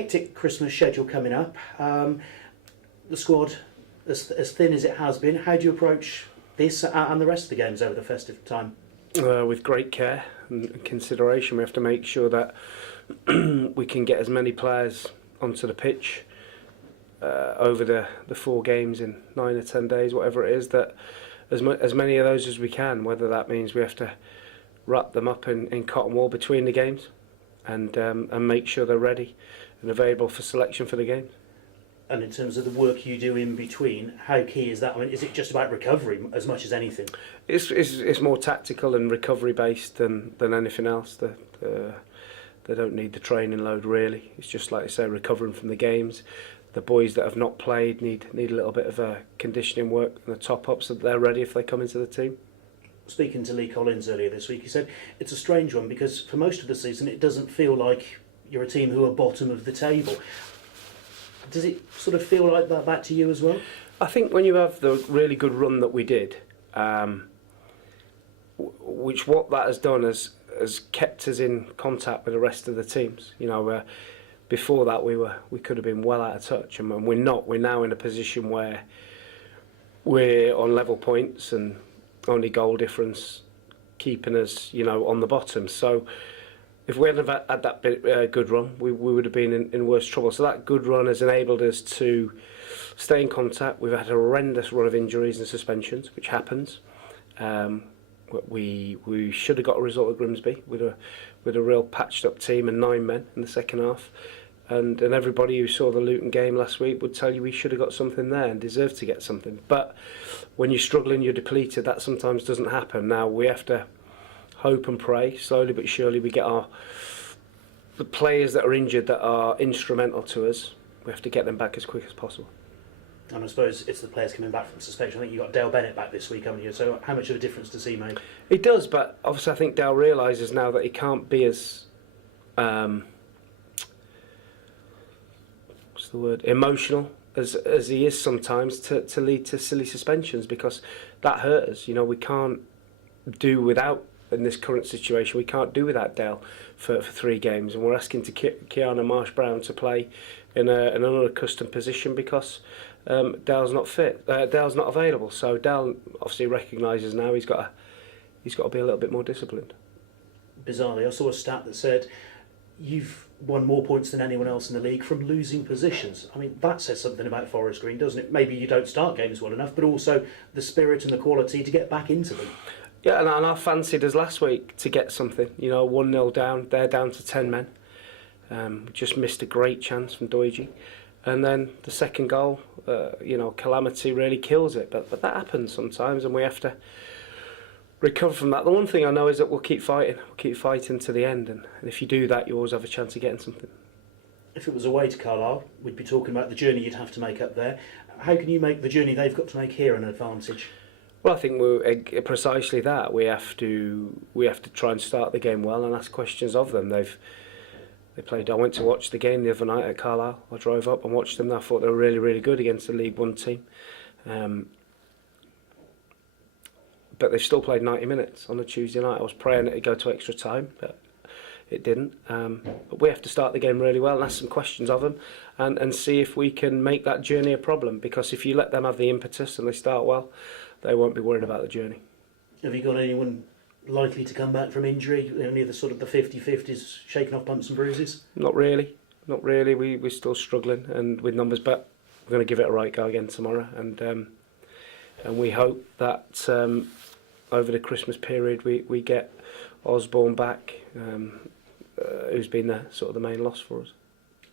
hectic Christmas schedule coming up. The squad as thin as it has been. How do you approach this and the rest of the games over the festive time? With great care and consideration. We have to make sure that we can get as many players onto the pitch over the 4 games in 9 or 10 days, whatever it is, that as many of those as we can, whether that means we have to wrap them up in cotton wool between the games and make sure they're ready and available for selection for the games. And in terms of the work you do in between, how key is that? I mean, is it just about recovery as much as anything? It's more tactical and recovery based than anything else. They don't need the training load really. It's just like I say, recovering from the games. The boys that have not played need a little bit of conditioning work and a top up so that they're ready if they come into the team. Speaking to Lee Collins earlier this week, he said it's a strange one because for most of the season it doesn't feel like you're a team who are bottom of the table. Does it sort of feel like that to you as well? I think when you have the really good run that we did, which what that has done has kept us in contact with the rest of the teams. You know, before that we could have been well out of touch, and we're not. We're now in a position where we're on level points and only goal difference keeping us, you know, on the bottom. So if we hadn't have had that good run, we would have been in worse trouble. So that good run has enabled us to stay in contact. We've had a horrendous run of injuries and suspensions, which happens. We should have got a result at Grimsby with a real patched up team and 9 men in the second half. And everybody who saw the Luton game last week would tell you we should have got something there and deserved to get something. But when you're struggling, you're depleted, that sometimes doesn't happen. Now we have to hope and pray, slowly but surely we get the players that are injured that are instrumental to us, we have to get them back as quick as possible. And I suppose it's the players coming back from suspension. I think you got Dale Bennett back this week, haven't you? So how much of a difference does he make? He does, but obviously I think Dale realises now that he can't be as emotional as he is sometimes to lead to silly suspensions, because that hurt us. You know, we can't do without, in this current situation, we can't do without Dale for 3 games, and we're asking to Kiana Marsh-Brown to play in an unaccustomed position because Dale's not fit. Dale's not available. So Dale obviously recognises now he's got to be a little bit more disciplined. Bizarrely, I saw a stat that said you've won more points than anyone else in the league from losing positions. I mean, that says something about Forest Green, doesn't it? Maybe you don't start games well enough, but also the spirit and the quality to get back into them. Yeah, and I fancied us last week to get something. You know, 1-0 down, they're down to 10 men. Just missed a great chance from Doige. And then the second goal, you know, calamity really kills it. But that happens sometimes, and we have to recover from that. The one thing I know is that we'll keep fighting to the end. And if you do that, you always have a chance of getting something. If it was away to Carlisle, we'd be talking about the journey you'd have to make up there. How can you make the journey they've got to make here an advantage? Well, I think we're precisely that. We have to try and start the game well and ask questions of them. They played. I went to watch the game the other night at Carlisle. I drove up and watched them. I thought they were really, really good against the League One team. But they've still played 90 minutes on a Tuesday night. I was praying it'd go to extra time, but it didn't. But we have to start the game really well and ask some questions of them and see if we can make that journey a problem. Because if you let them have the impetus and they start well, they won't be worried about the journey. Have you got anyone likely to come back from injury? Any of the sort of the 50-50s shaking off bumps and bruises? Not really. We're still struggling and with numbers, but we're going to give it a right go again tomorrow. And we hope that over the Christmas period we get Osborne back, who's been the main loss for us.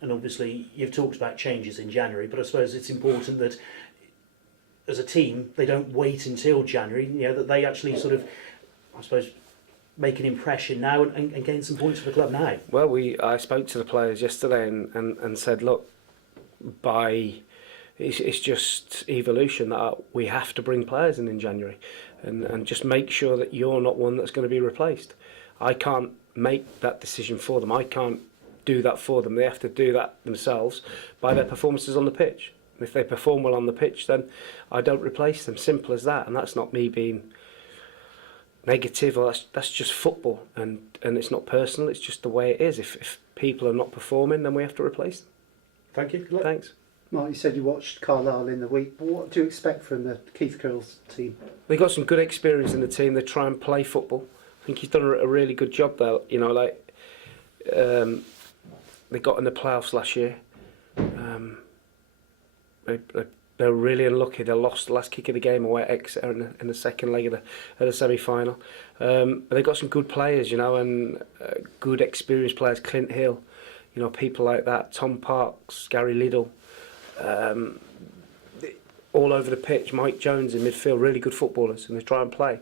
And obviously you've talked about changes in January, but I suppose it's important that as a team they don't wait until January, you know, that they actually sort of, I suppose, make an impression now and gain some points for the club now. Well, I spoke to the players yesterday and said, look, it's just evolution that we have to bring players in January and just make sure that you're not one that's going to be replaced. I can't make that decision for them. I can't do that for them. They have to do that themselves by their performances on the pitch. And if they perform well on the pitch, then I don't replace them. Simple as that. And that's not me being negative, or that's just football, and it's not personal. It's just the way it is. If people are not performing, then we have to replace them. Thank you. Good luck. Thanks. Mark, you said you watched Carlisle in the week. What do you expect from the Keith Curls team? They got some good experience in the team. They try and play football. I think he's done a really good job there. You know, like they got in the playoffs last year. They were really unlucky. They lost the last kick of the game away at Exeter in the second leg of the semi-final. But they got some good players, you know, and good experienced players. Clint Hill, you know, people like that. Tom Parks, Gary Liddell, all over the pitch. Mike Jones in midfield, really good footballers, and they try and play.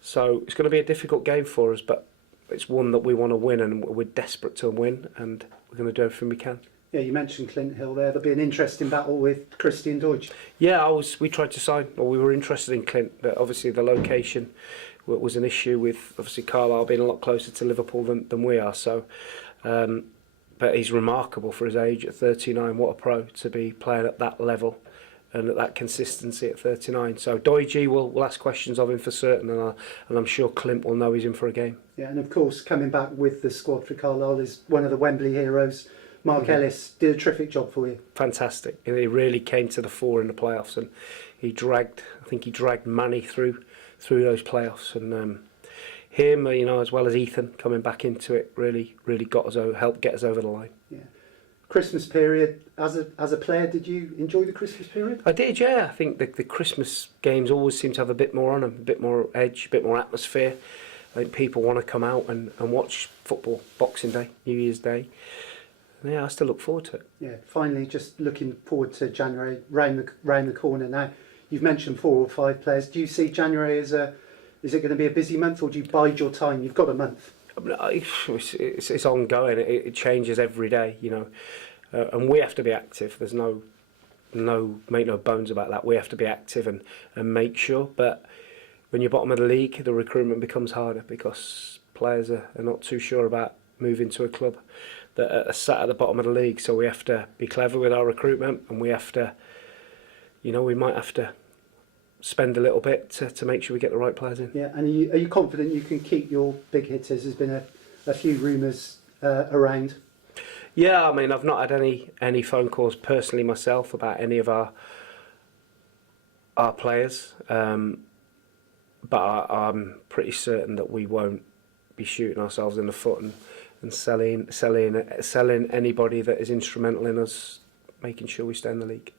So it's going to be a difficult game for us, but it's one that we want to win, and we're desperate to win, and we're going to do everything we can. Yeah, you mentioned Clint Hill there. There'll be an interesting battle with Christian Deutsch. Yeah, we tried to sign, or we were interested in Clint, but obviously the location was an issue with obviously Carlisle being a lot closer to Liverpool than we are. So, but he's remarkable for his age at 39. What a pro to be playing at that level and at that consistency at 39. So Doigi will ask questions of him for certain, and I'm sure Clint will know he's in for a game. Yeah, and of course coming back with the squad for Carlisle is one of the Wembley heroes. Mark Ellis did a terrific job for you. Fantastic. He really came to the fore in the playoffs, and he dragged Manny through those playoffs, and him, you know, as well as Ethan coming back into it, really got us helped get us over the line. Yeah. Christmas period, as a player, did you enjoy the Christmas period? I did, yeah. I think the Christmas games always seem to have a bit more on them, a bit more edge, a bit more atmosphere. I think people want to come out and watch football, Boxing Day, New Year's Day. Yeah, I still look forward to it. Yeah, finally, just looking forward to January, round the corner now. You've mentioned 4 or 5 players. Do you see January as is it going to be a busy month, or do you bide your time? You've got a month. It's ongoing. It changes every day, you know, and we have to be active. There's make no bones about that. We have to be active and make sure. But when you're bottom of the league, the recruitment becomes harder because players are not too sure about moving to a club that are sat at the bottom of the league. So we have to be clever with our recruitment, and we have to, you know, we might have to spend a little bit to make sure we get the right players in. Yeah, and are you confident you can keep your big hitters? There's been a few rumours around. Yeah, I mean, I've not had any phone calls personally myself about any of our players, but I'm pretty certain that we won't be shooting ourselves in the foot and selling anybody that is instrumental in us making sure we stay in the league.